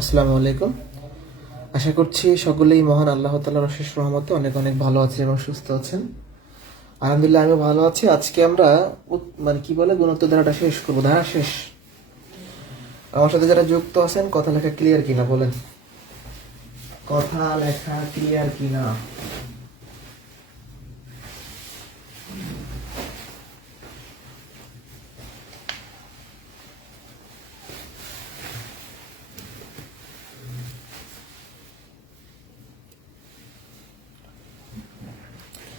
আসসালামু আলাইকুম। আশা করছি সকলেই মহান আল্লাহ তাআলার অশেষ রহমতে অনেক অনেক ভালো আছেন এবং সুস্থ আছেন। আলহামদুলিল্লাহ আমিও ভালো আছি। আজকে আমরা মানে কি বলে গুণোত্তর ধারাটা শেষ করবো। ধারা শেষ। আমার সাথে যারা যুক্ত আছেন, কথা লেখা ক্লিয়ার কিনা বলেন? কথা লেখা ক্লিয়ার কিনা?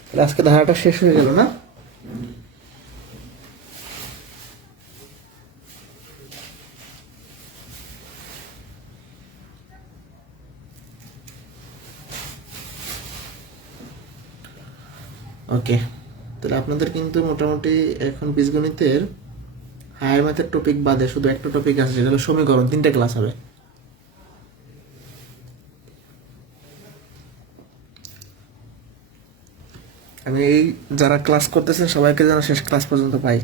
তাহলে আজকে ধারাটা শেষ হয়ে গেল না? ওকে, তাহলে আপনাদের কিন্তু মোটামুটি এখন বীজগণিতের হায়ার ম্যাথের টপিক বাদে শুধু একটা টপিক আছে, যেটা হলো সমীকরণ। 3টে ক্লাস হবে। আমি এই যারা ক্লাস করতেছেন সবাইকে যেন শেষ ক্লাস পর্যন্ত পাই।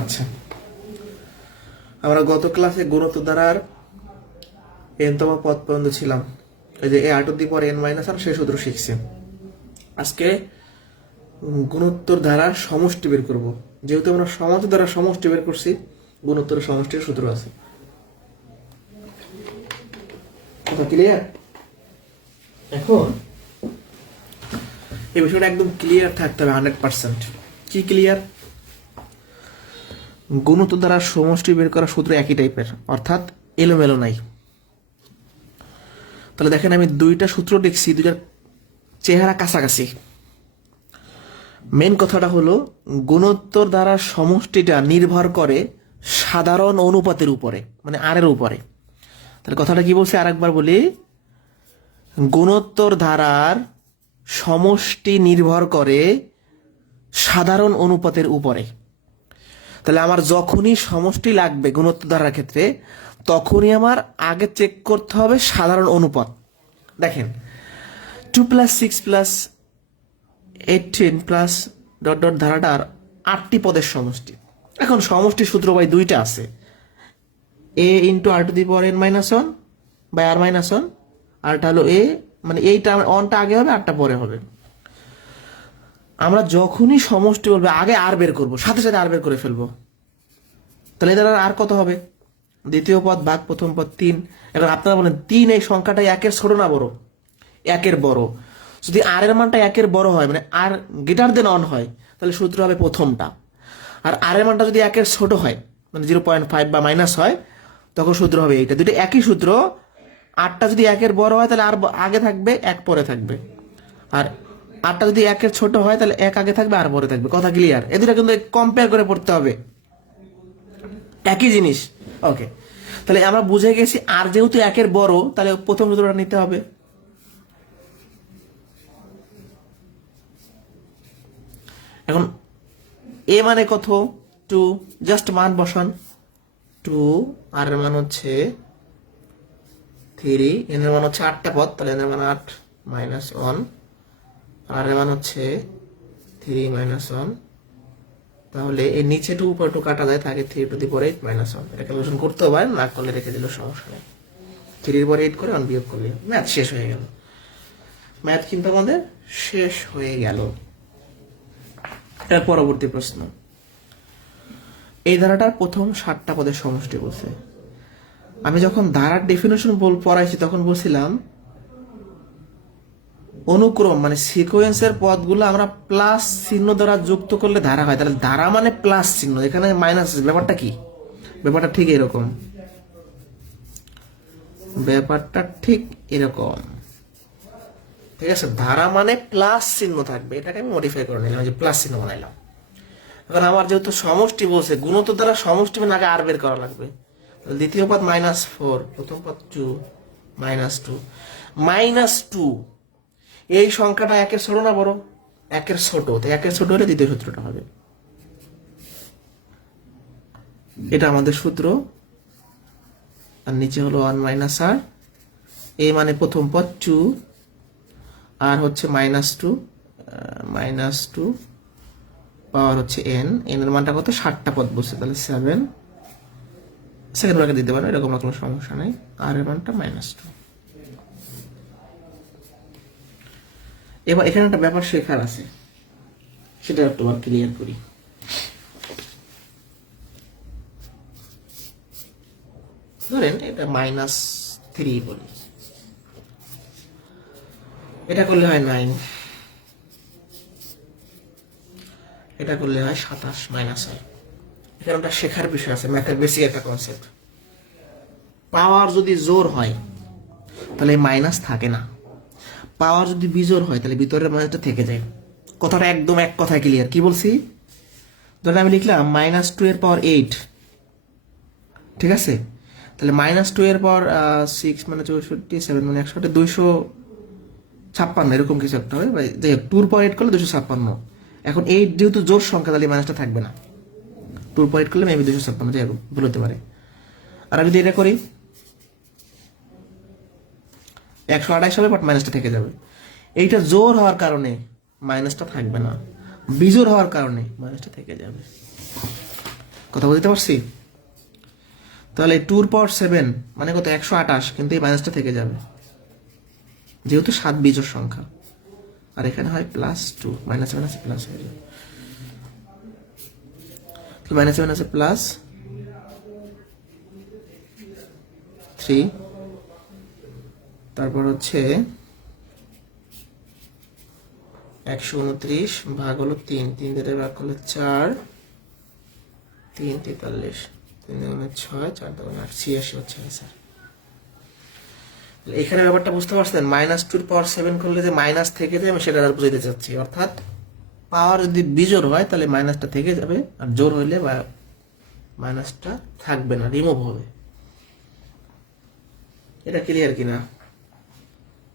আচ্ছা, আমরা গত ক্লাসে গুণোত্তর ধারার এনতম পদ পর্যন্ত ছিলাম। এই যে এ আট পর এন মাইনাস আর সেই সূত্র শিখছি। আজকে গুণোত্তর ধারার সমষ্টি বের করব। যেহেতু আমরা সমান্তর ধারার সমষ্টি বের করছি, গুণোত্তরের সমষ্টির সূত্র আছে। কথা ক্লিয়ার? এখন এই বিষয়টা একদম ক্লিয়ার থাকতে হবে, 100%। কি ক্লিয়ার? গুণোত্তর ধারার সমষ্টি বের করার সূত্র একই টাইপের, অর্থাৎ এলোমেলো নাই। তাহলে দেখেন আমি দুইটা সূত্র লিখছি, দুইটার চেহারা কাছাকাছি। মেন কথাটা হলো গুণোত্তর ধারার সমষ্টিটা নির্ভর করে সাধারণ অনুপাতের উপরে, মানে আর এর উপরে। তাহলে কথাটা কি বলছে আরেকবার বলি। গুণোত্তর ধারার সমষ্টি নির্ভর করে সাধারণ অনুপাতের উপরে। তাহলে আমার যখনই সমষ্টি লাগবে গুণোত্তর ধারার ক্ষেত্রে, তখনই আমার আগে চেক করতে হবে সাধারণ অনুপাত। দেখেন 2 + 6 + 18 প্লাস ডট ডট ধারাটার 8টি পদের সমষ্টি। এখন সমষ্টির সূত্র ভাই দুইটা আছে, a × r⁻n−1 বাই r−1। আরটা হলো a, মানে এইটা অনটা আগে হবে, আরটা পরে হবে। আমরা যখনই সমষ্টি বলবে আগে আর বের করবো, সাথে সাথে আর বের করে ফেলবো। তাহলে এদের আর কত হবে? দ্বিতীয় পদ ভাগ প্রথম পদ 3। এখন আপনারা বলেন 3 এই সংখ্যাটা একের ছোট না বড়? একের বড়। যদি আর এর মানটা একের বড় হয়, মানে আর গ্রেটার দেন অন হয়, তাহলে সূত্র হবে প্রথমটা। আর আর এর মানটা যদি একের ছোট হয়, মানে 0.5 বা মাইনাস হয়, তখন সূত্র হবে এইটা। দুটো একই সূত্র। আটটা যদি একের বড় হয় তাহলে আর আগে থাকবে, এক পরে থাকবে। আর আটটা যদি একের ছোট হয় তাহলে এক আগে থাকবে, আর পরে থাকবে। কথা ক্লিয়ার? এ দুটো কিন্তু কম্পেয়ার করে পড়তে হবে, একই জিনিস। ওকে, তাহলে আমরা বুঝে গেছি আর যেহেতু একের বড়, তাহলে প্রথম সূত্রটা নিতে হবে। এখন এ মানে কত? 2। জাস্ট মান বসান। 2, আর এর মান হচ্ছে 3, এন এর মান হচ্ছে 8টা পদ, তাহলে এন এর মান 8 - 1, আর এর মান হচ্ছে 3 - 1। তাহলে এই নিচে 2 উপর 2 কাটা যায়, থাকে 3 × 8 - 1। এটা ক্যালকুলেশন করতে হবে, না করলে রেখে দিল, সমস্যা নেই। 3 এর পর 8 করে 1 বিয়োগ করলে ম্যাথ শেষ হয়ে গেল। ম্যাথ কিন্তু আমাদের শেষ হয়ে গেল। এর পরবর্তী প্রশ্ন, এই ধারাটার প্রথম 7টা পদের সমষ্টি বলছে। আমি যখন ধারার ডেফিনেশন পড়াইছি তখন বলছিলাম অনুক্রম মানে সিকোয়েন্সের পদগুলো আমরা প্লাস চিহ্ন দ্বারা যুক্ত করলে ধারা হয়। তাহলে ধারা মানে প্লাস চিহ্ন, এখানে মাইনাস। ব্যাপারটা কি? ব্যাপারটা ঠিক এরকম। ব্যাপারটা ঠিক এরকম, ঠিক আছে? ধারা মানে প্লাস চিহ্ন থাকবে, এটাকে আমি মডিফাই করে নিলাম, যে প্লাস চিহ্ন বানাইলাম। এখন আমার যেহেতু সমষ্টি বলছে, গুণোত্তর দ্বারা সমষ্টি মানে আগে আর বের করা লাগবে। দ্বিতীয় পদ -4, প্রথম পদ 2 -2 -2। এই সংখ্যাটা একের ছোট না বড়? একের ছোট। তো একের ছোট হলে দ্বিতীয় সূত্রটা হবে। এটা আমাদের সূত্র। আর নিচে হলো 1 - r, এ মানে প্রথম পদ 2, আর হচ্ছে -2, -2 পাওয়ার হচ্ছে n, এর মানটা কত, 60টা পদ বসছে, তাহলে 7, সেকেন্ড ব্র্যাকেট দিতে পারো, এরকম কোনো সমস্যা নেই, আর এর মানটা -2। এবার এখানে একটা ব্যাপার শেখার আছে, সেটা একটু ক্লিয়ার করি। ধরেন এটা -3 বলি, এটা করলে হয় 9, এটা করলে হয় 27 -8। এখানে একটা শেখার বিষয় আছে, ম্যাথের বেসিক একটা কনসেপ্ট। পাওয়ার যদি জোর হয় তাহলে মাইনাস থাকে না, পাওয়ার যদি বিজোড় হয় তাহলে ভিতরের মাইনাসটা থেকে যায়। কথাটা একদম এক কথায় ক্লিয়ার। কি বলছি? ধরেন আমি লিখলাম -2 এর পাওয়ার 8, ঠিক আছে? তাহলে -2 এর পাওয়ার 6 মানে 64, 7 মানে 108, 256 এরকম কিছু একটা হবে, যাই হোক 2 এর পাওয়ার 8 করলে 256। এখন 8 যেহেতু জোর সংখ্যা, তাহলে মাইনাসটা থাকবে না, 2 এর পাওয়ার 8 করলে মেবি 256, যাই হোক ভুল হতে পারে। আর আমি যদি এটা করি 128 হবে, বাট মাইনাসটা থেকে যাবে। এইটা জোর হওয়ার কারণে মাইনাসটা থাকবে না, বিজোর হওয়ার কারণে মাইনাসটা থেকে যাবে। কথা বলতে পারছি? তাহলে 2 এর পাওয়ার 7 মানে কত, 128, কিন্তু এই মাইনাসটা থেকে যাবে যেহেতু 7 বিজোড় সংখ্যা। আর এখানে হয় +2, মাইনাস মাইনাসে প্লাস হয়ে যাবে, মাইনাস মাইনাসে +3, তারপর হচ্ছে 129 ভাগ হলো 3, 3 দিয়ে ভাগ করলে 4, 3 43, 3 দুগুণে 6, 4 দুগুণে 8, 86 হচ্ছে স্যার। এখানে ব্যাপারটা বুঝতে পারছেন? -2 এর পাওয়ার 7 করলে যে মাইনাস থেকে যায়, আমি সেটা আর বুঝাইতে চাচ্ছি। অর্থাৎ পাওয়ার যদি বিজোড় হয় তাহলে মাইনাসটা থেকে যাবে, আর জোড় হইলে বা মাইনাসটা থাকবে না, রিমুভ হবে। এটা ক্লিয়ার কিনা?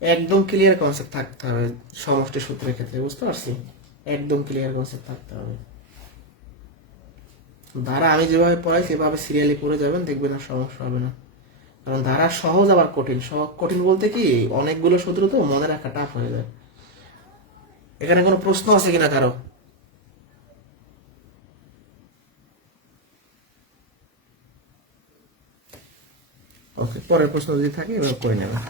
একদম ক্লিয়ার কনসেপ্ট থাকতে হবে সমষ্টি সূত্রের ক্ষেত্রে, বুঝতে পারছি? একদম ক্লিয়ার কনসেপ্ট থাকতে হবে। ধারা আমি যেভাবে পড়াই সেভাবে সিরিয়ালি পড়ে যাবেন, দেখবেন আর সমস্যা হবে না। কারণ ধারা সহজ আবার কঠিন, কঠিন বলতে কি, অনেকগুলো সূত্র তো মনে রাখা টাফ হয়ে যায়। এখানে কোনো প্রশ্ন আছে কিনা কারো? ওকে, পরের প্রশ্ন যদি থাকে এবার করে নেবেন।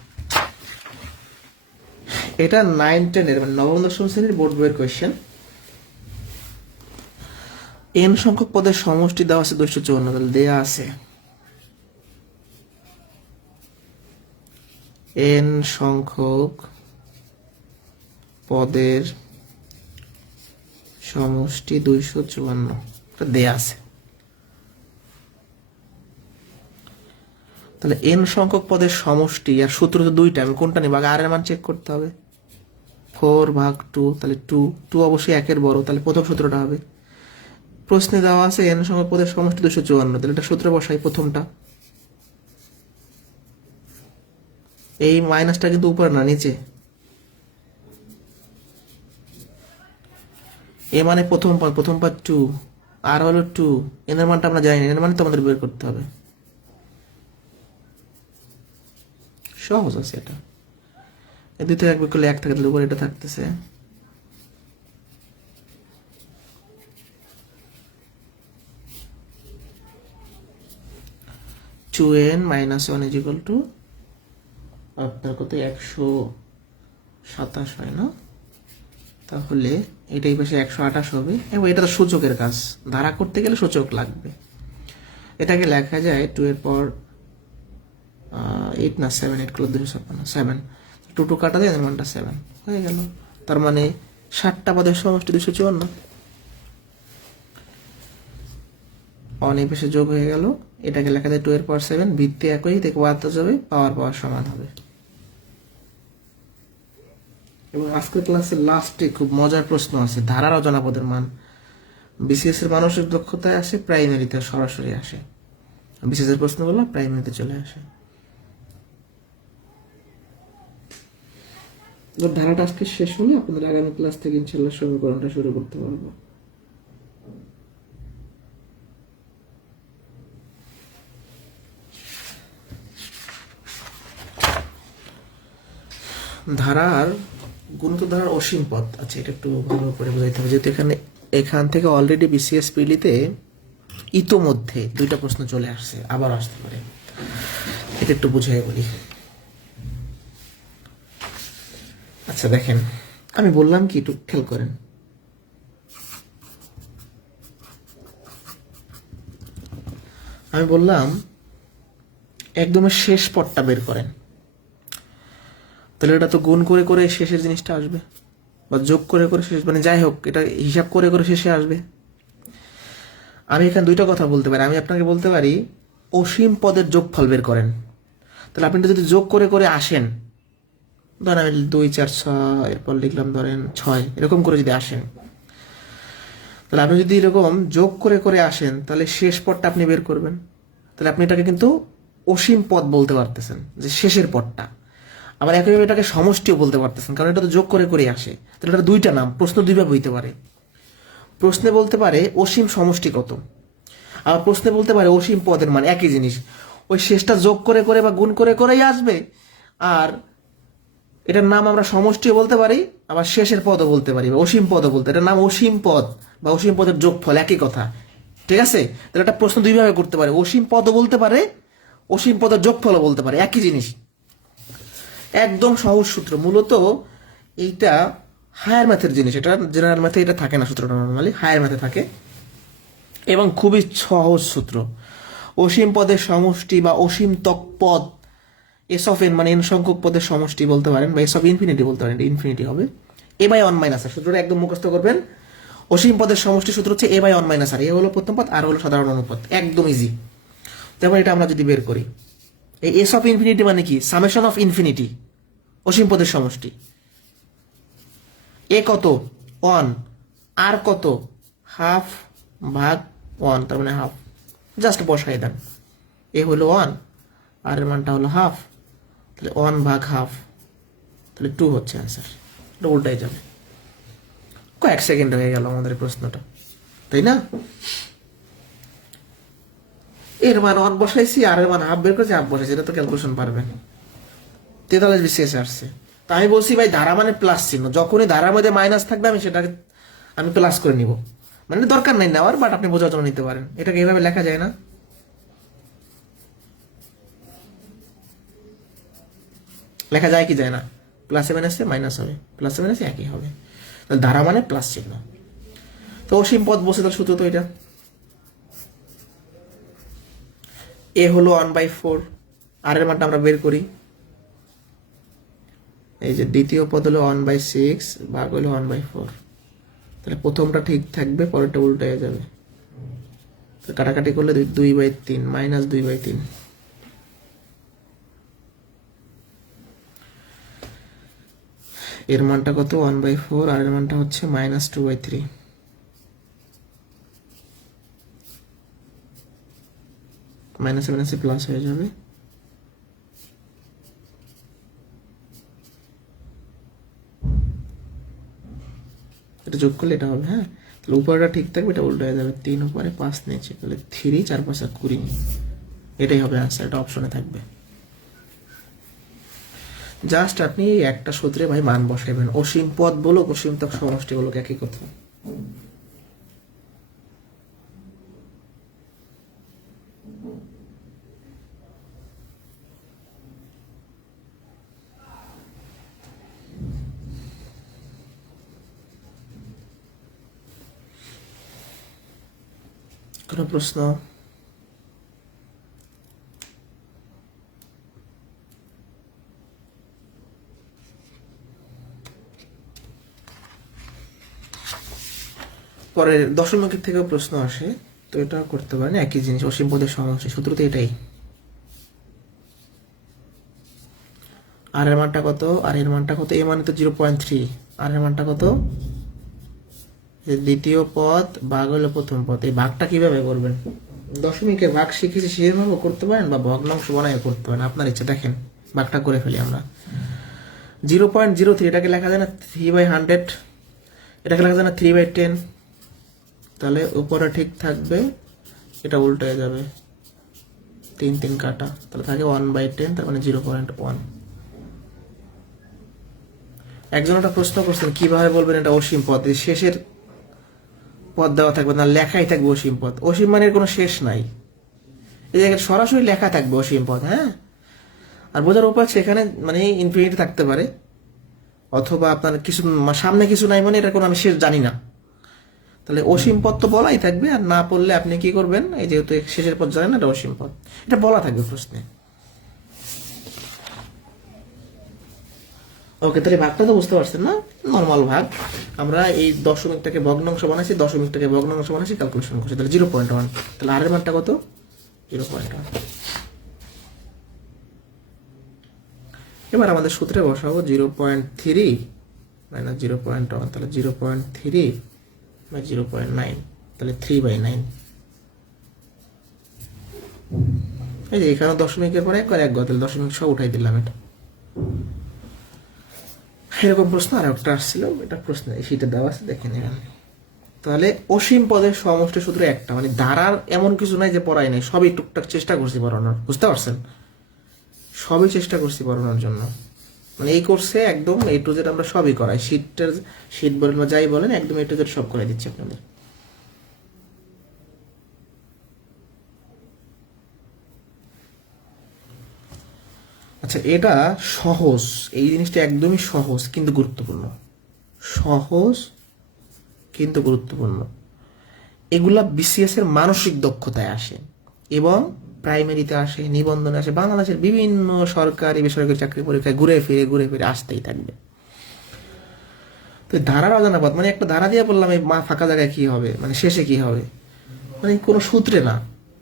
এটা 9-10 এর মানে নবম দশম শ্রেণীর বোর্ড বইয়ের কোয়েশ্চেন। n সংখ্যক পদের সমষ্টি দেওয়া আছে 254, তাহলে দেয়া আছে n সংখ্যক পদের সমষ্টি 254, এটা দেয়া আছে। তাহলে n সংখ্যক পদের সমষ্টি, আর সূত্র তো দুইটা, আমি কোনটা নিব? আগে আর এর মান চেক করতে হবে। 4 ভাগ 2, তাহলে 2 অবশ্যই 1 এর বড়, তাহলে প্রথম সূত্রটা হবে। প্রশ্নে দেওয়া আছে n সংখ্যক পদের সমষ্টি 254, তাহলে এটা সূত্রে বসাই প্রথমটা। এই মাইনাসটা কিন্তু উপরে না, নিচে। এ মানে প্রথম পদ 2, আর হলো 2, এর মানটা আমরা জানি না, এর মানে তো আমাদের বের করতে হবে। সহজ আছে এটা। এই দুই থেকে 1 বিয়োগ করলে 1 থাকে, তাহলে উপরে এটা থাকতেছে। n - 1 = আপনার কত, 127 হয় না? তাহলে এটাই পাশে 128 হবে, এবং এটা তো সূচকের কাজ, ধারা করতে গেলে সূচক লাগবে। এটাকে লেখা যায় 2 এর পাওয়ার 8 না 7, 8 করলে 256, 7, 2 কাটা যায়, এর মানটা 7 হয়ে গেল। তার মানে 60টা পদের সমষ্টি 254, এই পাশে যোগ হয়ে গেল। এটাকে লেখা যায় 2 এর পাওয়ার 7, ভিত্তি একই থেকে বাদ যাবে, পাওয়ার সমান হবে। এবং আজকের ক্লাসের লাস্টে খুব মজার প্রশ্ন আছে, ধারার অজানা পদের মান। বিসিএস এর মানসিক দক্ষতায় আসে, প্রাইমারিতে সরাসরি আসে। বিসিএস এর প্রশ্নগুলো প্রাইমারিতে চলে আসে। ধারাটা আজকে শেষ হলে আপনাদের আগামী ক্লাস থেকে ইনশাল্লাহ সমীকরণটা শুরু করতে পারবো। ধারার গুণিত ধারার অসীম পদ। আচ্ছা, এটা একটু ভালো করে বোঝাইতে হবে, যেহেতু এখান থেকে অলরেডি বিসিএস পিলিতে ইতোমধ্যে 2টা প্রশ্ন চলে আসছে, আবার আসতে পারে, এটা একটু বুঝাই বলি। আচ্ছা দেখেন, আমি বললাম কি, একটু খেয়াল করেন, আমি বললাম একদমের শেষ পদটা বের করেন, তাহলে এটা তো গুণ করে করে শেষের জিনিসটা আসবে, বা যোগ করে করে শেষ, মানে যাই হোক, এটা হিসাব করে করে শেষে আসবে। আমি এখানে 2টা কথা বলতে পারি, আমি আপনাকে বলতে পারি অসীম পদের যোগফল বের করেন। তাহলে আপনি যদি যোগ করে করে আসেন, ধরেন আমি 2 4 6 এরপর লিখলাম ধরেন 6, এরকম করে যদি আসেন, তাহলে আপনি যদি এরকম যোগ করে করে আসেন, তাহলে শেষ পদটা আপনি বের করবেন। তাহলে আপনি এটাকে কিন্তু অসীম পদ বলতে পারতেছেন, যে শেষের পদটা। আবার একইভাবে এটাকে সমষ্টিও বলতে পারতেছেন, কারণ এটা তো যোগ করে করে আসে। তাহলে এটা 2টা নাম, প্রশ্ন 2ভাবে হইতে পারে। প্রশ্নে বলতে পারে অসীম সমষ্টি কত, আবার প্রশ্নে বলতে পারে অসীম পদের মান, একই জিনিস, ওই শেষটা যোগ করে করে বা গুণ করে করেই আসবে। আর এটার নাম আমরা সমষ্টিও বলতে পারি, আবার শেষের পদও বলতে পারি, বা অসীম পদও বলতে, এটার নাম অসীম পদ বা অসীম পদের যোগফল, একই কথা। ঠিক আছে? তাহলে একটা প্রশ্ন 2ভাবে করতে পারে, অসীম পদও বলতে পারে, অসীম পদের যোগফলও বলতে পারে, একই জিনিস। একদম সহজ সূত্র, মূলত এইটা হায়ার ম্যাথের জিনিস, এটা জেনারেল ম্যাথে এটা থাকে না, সূত্রটা নর্মালি হায়ার ম্যাথে থাকে, এবং খুবই সহজ সূত্র। অসীম পদের সমষ্টি বা অসীম তক পদ, এস অফ এন, মানে এন সংখ্যক পদের সমষ্টি বলতে পারেন, বা এস অফ ইনফিনিটি বলতে পারেন, ইনফিনিটি হবে এ বাই 1 মাইনাস আর। সূত্রটা একদম মুখস্থ করবেন, অসীম পদের সমষ্টি সূত্র হচ্ছে এ বাই 1 মাইনাস আর, এ হলো প্রথম পদ, আর হলো সাধারণ অনুপাত, একদম ইজি। তারপর এটা আমরা যদি বের করি, এই এস অফ ইনফিনিটি মানে কি, সামেশন অফ ইনফিনিটি, অসীম পদের সমষ্টি। এ কত 1, আর কত হাফ ভাগ 1, তার মানে হাফ, জাস্ট বসাই দেন। এ হলো 1, আর এর মানটা হলো হাফ, তাহলে 1 ভাগ হাফ, তাহলে 2 হচ্ছে অ্যান্সার। এটা উল্টাই যাবে, কয়েক সেকেন্ড হয়ে গেল আমাদের এই প্রশ্নটা, তাই না? এর মান 1 বসাইছি, আর এর মান হাফ বের করেছি, হাফ বসাইছি, এটা তো ক্যালকুলেশন পারবেন। 43 বিসিএস আসছে। তা আমি বলছি ভাই, ধারা মানে প্লাস চিহ্ন, যখনই ধারার মধ্যে মাইনাস থাকবে আমি সেটাকে প্লাস করে নিব, মানে দরকার নাই নেওয়ার, বাট আপনি বোঝার জন্য নিতে পারেন। এটাকে এইভাবে লেখা যায় না, লেখা যায় কি যায় না? প্লাসে মাইনাসে মাইনাস হবে, প্লাসে মাইনাসে একই হবে, ধারা মানে প্লাস চিহ্ন। তো অসীম পদ বসে, তার সূত্র তো এটা, এ হলো 1/4, আর এর মানটা আমরা বের করি, এই যে দ্বিতীয় পদ হলো 1/6 ভাগ হলো 1/4, তাহলে প্রথমটা ঠিক থাকবে, পরেরটা উল্টে যাবে, কাটাকাটি করলে 2/3 মাইনাস 2/3। এর মানটা কত 1/4, আর এর মানটা হচ্ছে মাইনাস 2/3, মাইনাসে মাইনাসে প্লাস হয়ে যাবে, এটা যোগ করলে এটা হবে। হ্যাঁ, তাহলে উপরটা ঠিক থাকবে, এটা উল্টো হয়ে যাবে, 3 উপরে 5 নিচে, তাহলে 3 4 5 20, এটাই হবে আনসার, এটা অপশনে থাকবে। জাস্ট আপনি এই একটা সূত্রে ভাই মান বসাইবেন, অসীম পদ বলুক অসীম তক সমষ্টি বলুক, একই কথা। কোনো প্রশ্ন? পরে দশমিকের থেকেও প্রশ্ন আসে, তো এটা করতে পারেন, একই জিনিস, অসীম পদের সমষ্টি, সূত্র তো এটাই। আর এর মানটা কত, আর এর মানটা কত, এ মানে তো 0.3, আর এর মানটা কত, দ্বিতীয় পদ ভাগ হলো প্রথম পদ। এই ভাগটা কিভাবে করবেন, দশমিকের ভাগ শিখেছি সেভাবে করতে পারেন, বা ভগ্নাংশ বানায় করতে পারেন, আপনার ইচ্ছা। দেখেন ভাগটা করে ফেলি আমরা, 0.03, এটাকে লেখা যায় না 3/100, এটাকে লেখা যায় না 3/10, তাহলে উপরে ঠিক থাকবে, এটা উল্টে যাবে, 3 3 কাটা, তাহলে থাকে 1/10, তার মানে 0.1। একজন একটা প্রশ্ন করছেন কিভাবে বলবেন এটা অসীম পদ, এই শেষের পদ দেওয়া থাকবে না, লেখাই থাকবে অসীম পদ। অসীম মানের কোনো শেষ নাই, এই জায়গায় সরাসরি লেখা থাকবে অসীম পদ। হ্যাঁ, আর বোঝার উপায় সেখানে মানে ইনফিনিটি থাকতে পারে, অথবা আপনার কিছু সামনে কিছু নাই মানে এটা কোনো আমি শেষ জানি না। তাহলে অসীম পদ তো বলাই থাকবে, আর না পড়লে আপনি কি করবেন, এই যেহেতু শেষের পদ জানেন এটা অসীম পদ, এটা বলা থাকবে প্রশ্নে। ওকে, তাহলে ভাগটা তো বুঝতে পারছেন না, নর্মাল ভাগ। আমরা এই দশমিকটাকে ভগ্নাংশ বানাইছি, দশমিকটাকে ভগ্নাংশ বানাইছি, ক্যালকুলেশন করছি। তাহলে 0.1, তাহলে আর এর মানটা কত? 0.1। এবার আমাদের সূত্রে বসাবো 0.3 মাইনাস 0.1, তাহলে 0.3 বাই 0.9, তাহলে 3/9। এই যে এখানে দশমিকের পরে একবার এক তাহলে দশমিক সব উঠাই দিলাম। এটা এরকম প্রশ্ন আর একটা আসছিল, এটা প্রশ্ন সেটা দেওয়া আছে দেখেন এখানে। তাহলে অসীম পদের সমষ্টি সূত্র একটা, মানে ধারার এমন কিছু নাই যে পড়াই নাই, সবই টুকটাক চেষ্টা করছি পড়ানোর, বুঝতে পারছেন? সবই চেষ্টা করছি পড়ানোর জন্য, মানে এই কোর্সে একদম A to Z আমরা সবই করাই, শীট বলেন বা যাই বলেন, একদম A to Z সব করে দিচ্ছি আপনাদের। আচ্ছা, এটা সহজ, এই জিনিসটা একদমই সহজ কিন্তু গুরুত্বপূর্ণ, সহজ কিন্তু গুরুত্বপূর্ণ। এগুলা BCS এর মানসিক দক্ষতায় আসে এবং প্রাইমারিতে আসে, নিবন্ধনে আসে, বাংলাদেশের বিভিন্ন সরকারি বেসরকারি চাকরি পরীক্ষায় ঘুরে ফিরে আসতেই থাকবে। তো ধারার অজানা পথ, মানে একটা ধারা দিয়ে বললাম এই ফাঁকা জায়গায় কি হবে, মানে শেষে কি হবে, মানে কোনো সূত্রে না।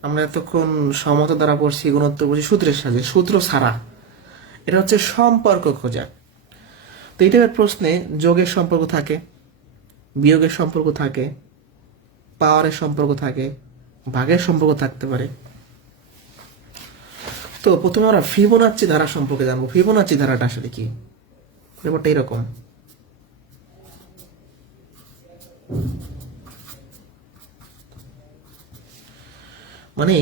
আমরা এতক্ষণ সমত দ্বারা পড়ছি, গুণত্ব পড়ছি সূত্রের সাথে, সূত্র ছাড়া। এটা হচ্ছে সম্পর্ক খোঁজা। তো এই টাইপের প্রশ্নে যোগের সম্পর্ক থাকে, বিয়োগের সম্পর্ক থাকে, পাওয়ারের সম্পর্ক থাকে, ভাগের সম্পর্ক থাকতে পারে। তো প্রথমে আমরা ফিবোনাচ্চি ধারা সম্পর্কে জানবো। ফিবোনাচ্চি ধারাটা আসলে কি? ব্যাপারটা এরকম, মানে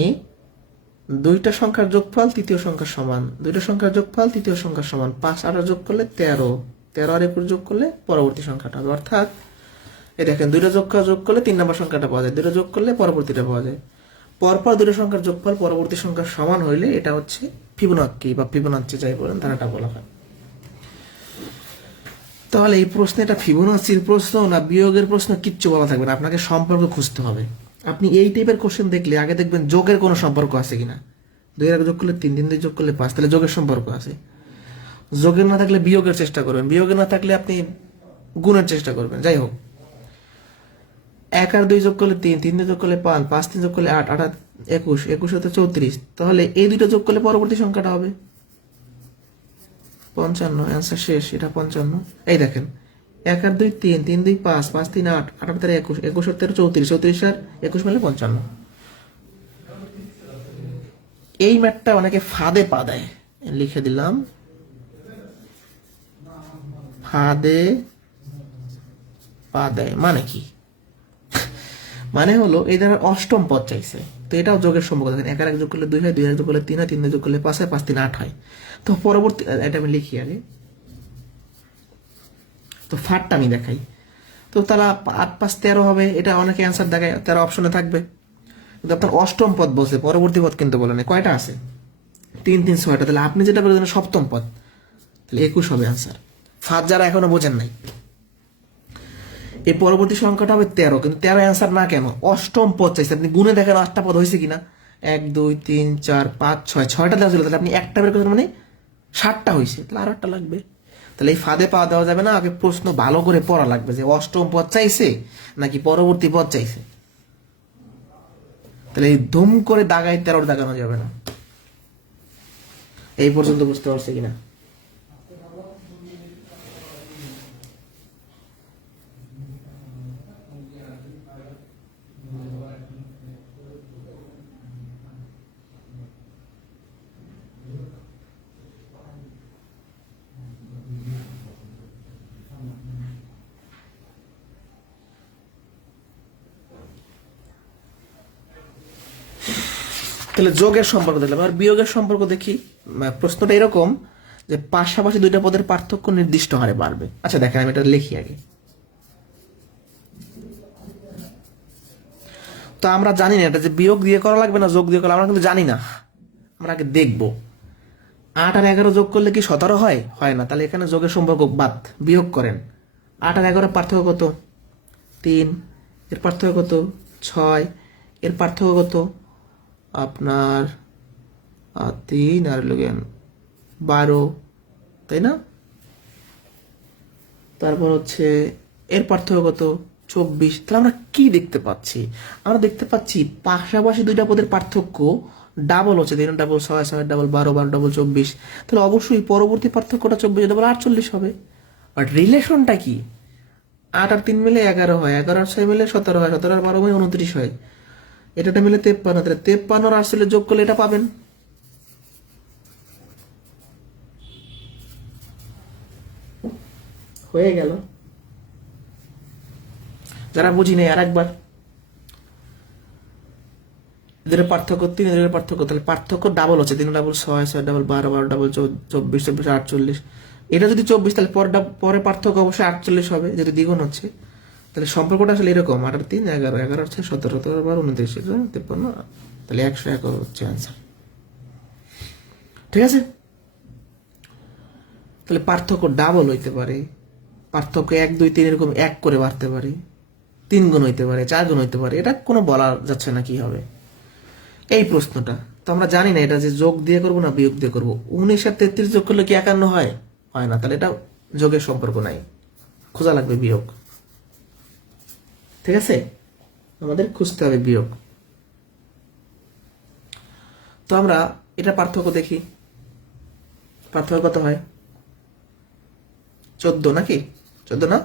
দুইটা সংখ্যার যোগফল তৃতীয় সংখ্যার সমান, দুইটা সংখ্যার যোগফল তৃতীয় সংখ্যার সমান, 5 আর যোগ করলে 13, 13 আর 21 যোগ করলে পরবর্তী সংখ্যাটা হবে। অর্থাৎ এই দেখেন, দুইটা যোগ করলে 3 নম্বর সংখ্যাটা পাওয়া যায়, দুইটা যোগ করলে পরবর্তীটা পাওয়া যায়। পরপর দুটো সংখ্যার যোগফল পরবর্তী সংখ্যার সমান হইলে এটা হচ্ছে ফিবোনাক্কি বা ফিবোনাচ্চি যাই বলেন, ধারাটা বলা হয়। তাহলে এই প্রশ্নে এটা ফিবোনাচ্চির প্রশ্ন না বিয়োগের প্রশ্ন কিচ্ছু বলা থাকবে না, আপনাকে সম্পর্ক খুঁজতে হবে। আপনি এই টাইপের কোশ্চেন দেখলে আগে দেখবেন যোগের কোনো সম্পর্ক আছে কিনা। 2 এর যোগ করলে 3, 3 দিয়ে যোগ করলে 5, তাহলে যোগের সম্পর্ক আছে। যোগের না থাকলে বিয়োগের চেষ্টা করবেন, বিয়োগের না থাকলে আপনি গুণের চেষ্টা করবেন। যাই হোক, 1 আর 2 যোগ করলে 3, 3 দিয়ে যোগ করলে 5, 5 3 যোগ করলে 8, 8 আর 21, 21 হতে 34, তাহলে এই দুইটা যোগ করলে পরবর্তী সংখ্যাটা হবে 55। অ্যান্সার শেষ, এটা 55। এই দেখেন, 1 আর 2 3, 3 2 5, 5 3 8, 8 আর 21, 21 আর 34, 34 আর 21 মিলে 55। এই ম্যাথটা অনেকে ফাঁদে পা দেয়, লিখে দিলাম ফাঁদে পা দেয়। মানে কি? মানে হলো এই ধরনের অষ্টম পদ চাইছে, তো এটাও যোগের সম্পর্ক। দেখেন 1 আর 1 যোগ করলে 2 হয়, 2 আর 1 যোগ করলে 3 হয়, 3 যোগ করলে 5 হয়, 5 3 8 হয়। তো পরবর্তী এটা আমি লিখি আগে, তো ফাঁদটা আমি দেখাই। তো তারা 8 5 13 হবে, এটা অনেকে অ্যান্সার দেখায় 13 অপশনে থাকবে, কিন্তু আপনার অষ্টম পদ বলছে, পরবর্তী পদ কিন্তু বলে না। কয়টা আছে? 3 3 6টা। তাহলে আপনি যেটা বলেছেন সপ্তম পদ, তাহলে 21 হবে অ্যান্সার। ফাঁদ যারা এখনো বোঝেন নাই, এই পরবর্তী সংখ্যাটা হবে 13, কিন্তু 13 অ্যান্সার না কেন? অষ্টম পদ চাইছে। আপনি গুণে দেখেন 8টা পদ হয়েছে কিনা, 1 2 3 4 5 6, 6টা দেওয়া ছিল, তাহলে আপনি একটা বের করেন মানে 7টা হয়েছে, তাহলে আর একটা লাগবে। তাহলে এই ফাঁদে পা দেওয়া যাবে না, আগে প্রশ্ন ভালো করে পড়া লাগবে যে অষ্টম পদ চাইছে নাকি পরবর্তী পদ চাইছে। তাহলে এই ধুম করে দাগাই 13 দাগানো যাবে না। এই পর্যন্ত বুঝতে পারছে কিনা? তাহলে যোগের সম্পর্ক দেখলাম, আর বিয়োগের সম্পর্ক দেখি। প্রশ্নটা এরকম যে পাশাপাশি দুইটা পদের পার্থক্য নির্দিষ্ট হারে বাড়বে। আচ্ছা দেখেন আমি এটা লিখি আগে। তো আমরা জানি না এটা যে বিয়োগ দিয়ে করা লাগবে না যোগ দিয়ে করা, আমরা কিন্তু জানি না। আমরা আগে দেখবো 8 আর 11 যোগ করলে কি 17 হয়? হয় না। তাহলে এখানে যোগের সম্পর্ক বাদ, বিয়োগ করেন। 8 আর 11 পার্থক্য কত? 3। এর পার্থক্য কত? 6। এর পার্থক্য কত? আপনার 3 আর 12, তাই না? তারপর হচ্ছে এর পার্থক্য কত? 24। তাহলে আমরা কি দেখতে পাচ্ছি? আমরা দেখতে পাচ্ছি পাশাপাশি দুইটা পদের পার্থক্য ডাবল হচ্ছে। 3 ডাবল 6, 6 ডাবল 12, 12 ডাবল 24। তাহলে অবশ্যই পরবর্তী পার্থক্যটা 24 ডাবল 48 হবে। বাট রিলেশনটা কি? 8 আর 3 মিলে 11 হয়, 11 আর 6 মিলে 17 হয়, 17 আর 12 মিলে 29 হয়, এটা মিলে 53। তাহলে 53 আর 48 যোগ করলে এটা পাবেন। হয়ে গেল। যারা বুঝি নেই আর একবার, এদের পার্থক্য 3, এদের পার্থক্য, তাহলে পার্থক্য ডাবল হচ্ছে। 3 ডাবল 6, 6 ডাবল 12, 12 ডাবল 24, 24 48। এটা যদি 24, তাহলে পরে পার্থক্য অবশ্যই 48 হবে, যেটা দ্বিগুণ হচ্ছে। তাহলে সম্পর্কটা আসলে এরকম 8 আর 3 11, 11 আর 6 17, 17 আর 12 29, 53। তাহলে 101 হচ্ছে অ্যান্সার। ঠিক আছে? তাহলে পার্থক্য ডাবল হইতে পারে, পার্থক্য 1 2 3 এরকম 1 করে বাড়তে পারে, 3 গুণ হইতে পারে, 4 গুণ হইতে পারে, এটা কোনো বলা যাচ্ছে না কি হবে। এই প্রশ্নটা তো আমরা জানি না এটা যে যোগ দিয়ে করবো না বিয়োগ দিয়ে করবো। 19 আর 33 যোগ করলে কি 51 হয়? হয় না। তাহলে এটা যোগের সম্পর্ক নাই, খোঁজা লাগবে বিয়োগ। ঠিক আছে, আমাদের খুঁজতে হবে বিয়োগ। তো আমরা এটা পার্থক্য দেখি, পার্থক্য কত হয়? 14 নাকি? 14 না?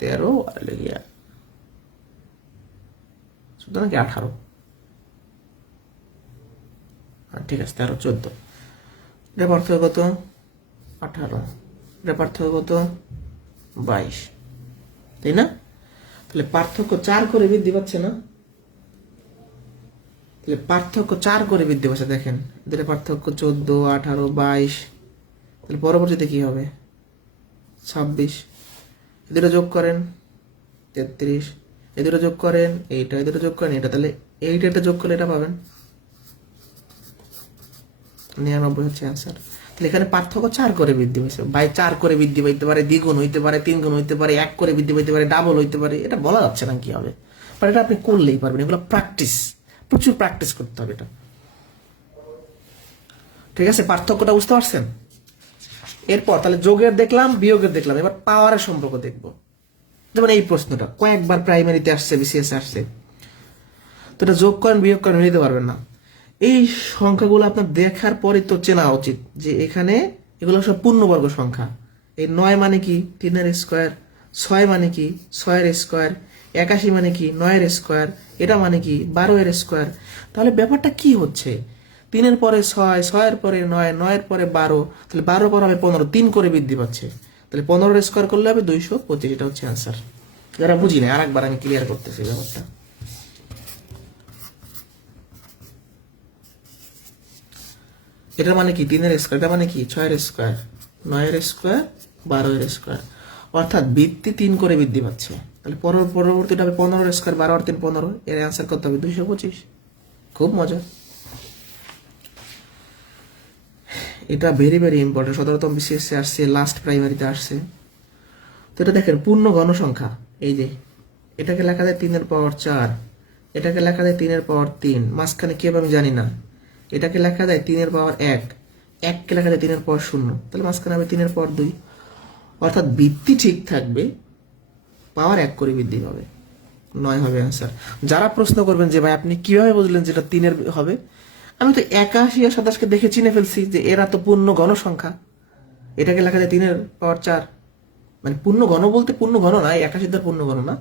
13 আর লেগিয়া 14 নাকি 18? ঠিক আছে, 13 14। এটা পার্থক্য কত? 18। এটা পার্থক্য কত? 22, তাই না? তাহলে পার্থক্য 4 করে বৃদ্ধি পাচ্ছে না? তাহলে পার্থক্য 4 করে বৃদ্ধি পাচ্ছে। দেখেন এদের পার্থক্য 14, 18, 22। তাহলে পরবর্তীতে কি হবে? 26। এদের যোগ করেন 33, এদের যোগ করেন এইটা, এদের যোগ করেন এটা, তাহলে এইটা যোগ করলে এটা পাবেন 99 হচ্ছে অ্যান্সার। তাহলে এখানে পার্থক্য 4 করে বৃদ্ধি হয়েছে। বাই 4 করে বৃদ্ধি পাইতে পারে, দ্বিগুণ হইতে পারে, 3 গুণ হইতে পারে, 1 করে বৃদ্ধি পাইতে পারে, ডাবল হইতে পারে, এটা বলা যাচ্ছে না কি হবে। বাট এটা আপনি করলেই পারবেন। এগুলো প্র্যাকটিস, প্রচুর প্র্যাকটিস করতে হবে এটা। ঠিক আছে, পার্থক্যটা বুঝতে পারছেন? এরপর তাহলে যোগের দেখলাম, বিয়োগের দেখলাম, এবার পাওয়ারের সম্পর্ক দেখবো। যেমন এই প্রশ্নটা কয়েকবার প্রাইমারিতে আসছে, বিসিএস আসছে। তো এটা যোগ করেন বিয়োগ করেন নিতে পারবেন না। এই সংখ্যাগুলো আপনার দেখার পরই তো চেনা উচিত যে এখানে এগুলো সব পূর্ণবর্গ সংখ্যা। এই 9 মানে কি? 3 এর স্কোয়ার। 6 মানে কি? 6 এর স্কোয়ার। 81 মানে কি? 9 এর স্কোয়ার। এটা মানে কি? 12 এর স্কোয়ার। তাহলে ব্যাপারটা কি হচ্ছে? 3 এর পরে 6, 6 এর পরে 9, 9 এর পরে 12, তাহলে 12 পর হবে 15, 3 করে বৃদ্ধি পাচ্ছে। তাহলে 15 এর স্কোয়ার করলে হবে 225। এটা হচ্ছে অ্যান্সার। যারা বুঝি না আরেকবার আমি ক্লিয়ার করতেছি ব্যাপারটা। এটা মানে কি? 3 এর স্কোয়ার। এটা মানে কি? 6 এর স্কোয়ার, 9 এর স্কোয়ার, 12 এর স্কোয়ার। অর্থাৎ ভিত্তি 3 করে বৃদ্ধি পাচ্ছে। তাহলে পরবর্তীটা হবে 15 এর স্কোয়ার, 12 আর 3 15। এর অ্যান্সার কত হবে? 225। খুব মজা। এটা ভেরি ভেরি ইম্পর্টেন্ট। 17তম বিসিএসে আসছে, লাস্ট প্রাইমারিতে আসছে। তো এটা দেখেন পূর্ণ ঘনসংখ্যা। এই যে এটাকে লেখা যায় 3 এর পাওয়ার 4, এটাকে লেখা যায় 3 এর পাওয়ার 3, মাঝখানে কি হবে আমি জানি না। এটাকে লেখা যায় 3 এর পাওয়ার 1, 1 কে লেখা যায় 3 এর পাওয়ার 0, তাহলে মাঝখানে হবে 3 এর পাওয়ার 2। অর্থাৎ ভিত্তি ঠিক থাকবে, পাওয়ার 1 করে বৃদ্ধি পাবে, 9 হবে অ্যান্সার। যারা প্রশ্ন করবেন যে ভাই আপনি কিভাবে বুঝলেন যেটা 3 এর হবে, আমি তো 81 আর 27কে দেখে চিনে ফেলছি যে এরা তো পূর্ণ ঘনসংখ্যা। এটাকে লেখা যায় 3 এর পাওয়ার 4, মানে পূর্ণ ঘন বলতে পূর্ণ ঘন না, 81 দ্বারা পূর্ণ ঘন না,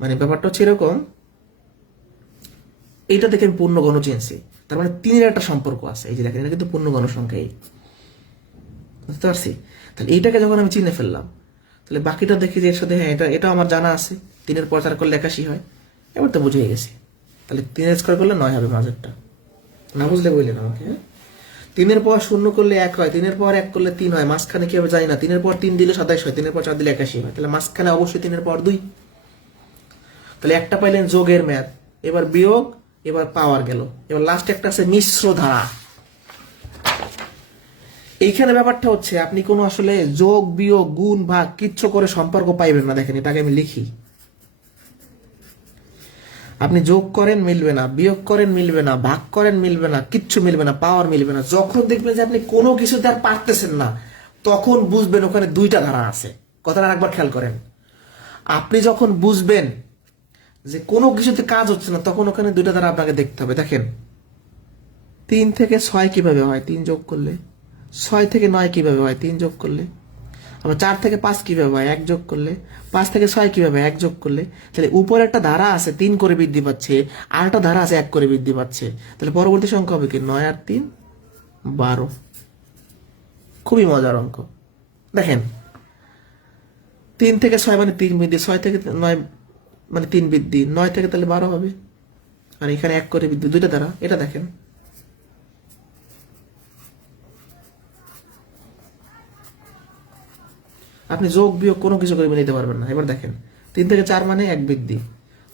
মানে ব্যাপারটা হচ্ছে এরকম। এইটা দেখে আমি পূর্ণ ঘন চিনছি, তার মানে 3 এর একটা সম্পর্ক আছে। এই যে দেখেন এটা কিন্তু পূর্ণ ঘন সংখ্যা, এই বুঝতে পারছি। তাহলে এইটাকে যখন আমি চিনে ফেললাম, তাহলে বাকিটা দেখি যে এর সাথে হ্যাঁ এটা আমার জানা আছে, 3 এর পর 4 করলে 81 হয়, এবার তো বুঝে গেছি। তাহলে 3 এর স্কোয়ার করলে 9 হবে মাঝেরটা। না বুঝলে বললেন আমাকে, হ্যাঁ। তিনের পর শূন্য করলে 1 হয়, তিনের পর 1 করলে 3 হয়, মাঝখানে কি হবে জানি না। তিনের পর 3 দিলে 27 হয়, তিনের পর 4 দিলে 81 হয়, তাহলে মাঝখানে অবশ্যই তিনের পর 2। তাহলে একটা পাইলেন যোগের ম্যাথ, এবার বিয়োগ, এবার পাওয়ার গেল, এবার লাস্ট একটা আছে মিশ্র ধারা। এইখানে ব্যাপারটা হচ্ছে আপনি কোনো আসলে যোগ বিয়োগ গুণ ভাগ কিচ্ছু করে সম্পর্ক পাইবেন না। দেখেন এটাকে আমি লিখি, আপনি যোগ করেন মিলবে না, বিয়োগ করেন মিলবে না, ভাগ করেন মিলবে না, কিচ্ছু মিলবে না, পাওয়ার মিলবে না। যখন দেখবেন যে আপনি কোনো কিছুতে আর পারতেছেন না, তখন বুঝবেন ওখানে দুইটা ধারা আছে। কথাটা একবার খেয়াল করেন, আপনি যখন বুঝবেন যে কোনো কিছুতে কাজ হচ্ছে না, তখন ওখানে দুইটা ধারা আপনাকে দেখতে হবে। দেখেন 3 থেকে 6 কিভাবে হয়, 3 যোগ করলে। 6 থেকে 9 কিভাবে হয়, 3 যোগ করলে। আবার 4 থেকে 5 কিভাবে হয়, 1 যোগ করলে। 5 থেকে 6 কিভাবে, 1 যোগ করলে। তাহলে উপরে একটা ধারা আছে 3 করে বৃদ্ধি পাচ্ছে, আর একটা ধারা আছে 1 করে বৃদ্ধি পাচ্ছে। তাহলে পরবর্তী সংখ্যা হবে কি, 9 আর 3 12। খুবই মজার অঙ্ক। দেখেন 3 থেকে 6 মানে 3 বৃদ্ধি, 6 থেকে 9 মানে 3 বৃদ্ধি, 9 থেকে তাহলে 12 হবে। আর এখানে 1 করে বৃদ্ধি, দুইটা ধারা। এটা দেখেন আপনি যোগ বিয়োগ কোনো কিছু করে নিতে পারবেন না। এবার দেখেন 3 থেকে 4 মানে 1 বৃদ্ধি,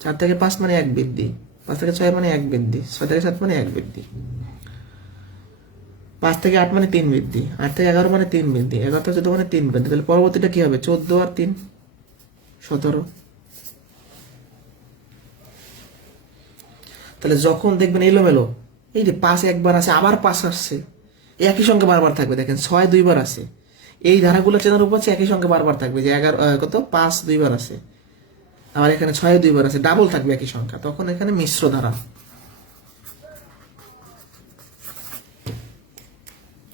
4 থেকে 5 মানে 1 বৃদ্ধি, 5 থেকে 6 মানে 1 বৃদ্ধি, 6 থেকে 7 মানে 1 বৃদ্ধি, 5 থেকে 8 মানে 3 বৃদ্ধি, 8 থেকে 11 মানে 3 বৃদ্ধি, 11 থেকে 14 মানে 3 বৃদ্ধি। তাহলে পরবর্তীটা কি হবে, 14 আর 3 17। তাহলে যখন দেখবেন এলোমেলো, এই যে 5 একবার আছে, আবার 5 আসছে, একই সঙ্গে বারবার থাকবে। দেখেন 6 দুইবার আছে, এই ধারাগুলো চেনার উপর একই সঙ্গে বারবার থাকবে, যে 11 কত 5 দুইবার আছে, আবার এখানে 6 দুইবার আছে, ডাবল থাকবে একই সংখ্যা, তখন এখানে মিশ্র ধারা।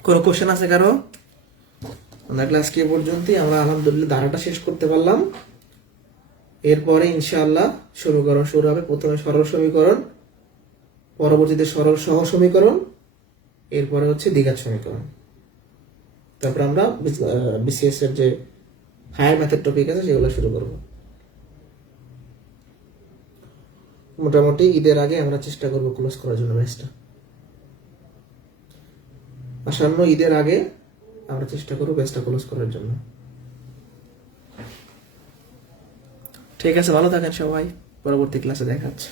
কোনো কোশ্চেন আছে কারো? আমরা ক্লাস কি পর্যন্তই, আমরা আলহামদুলিল্লাহ ধারাটা শেষ করতে পারলাম। এরপরে ইনশাআল্লাহ সমীকরণ শুরু হবে। প্রথমে সরল সমীকরণ, পরবর্তীতে সরল সহ সমীকরণ, এরপরে হচ্ছে দ্বিঘাত সমীকরণ। তারপর আমরা বিসিএস এর যে হায়ার ম্যাথের টপিক আছে সেগুলো শুরু করব। মোটামুটি ঈদের আগে আমরা চেষ্টা করব ক্লোজ করার জন্য ব্যাচটা। আসন্ন ঈদের আগে আমরা চেষ্টা করব ব্যাচটা ক্লোজ করার জন্য। ঠিক আছে, ভালো থাকেন সবাই, পরবর্তী ক্লাসে দেখা হচ্ছে।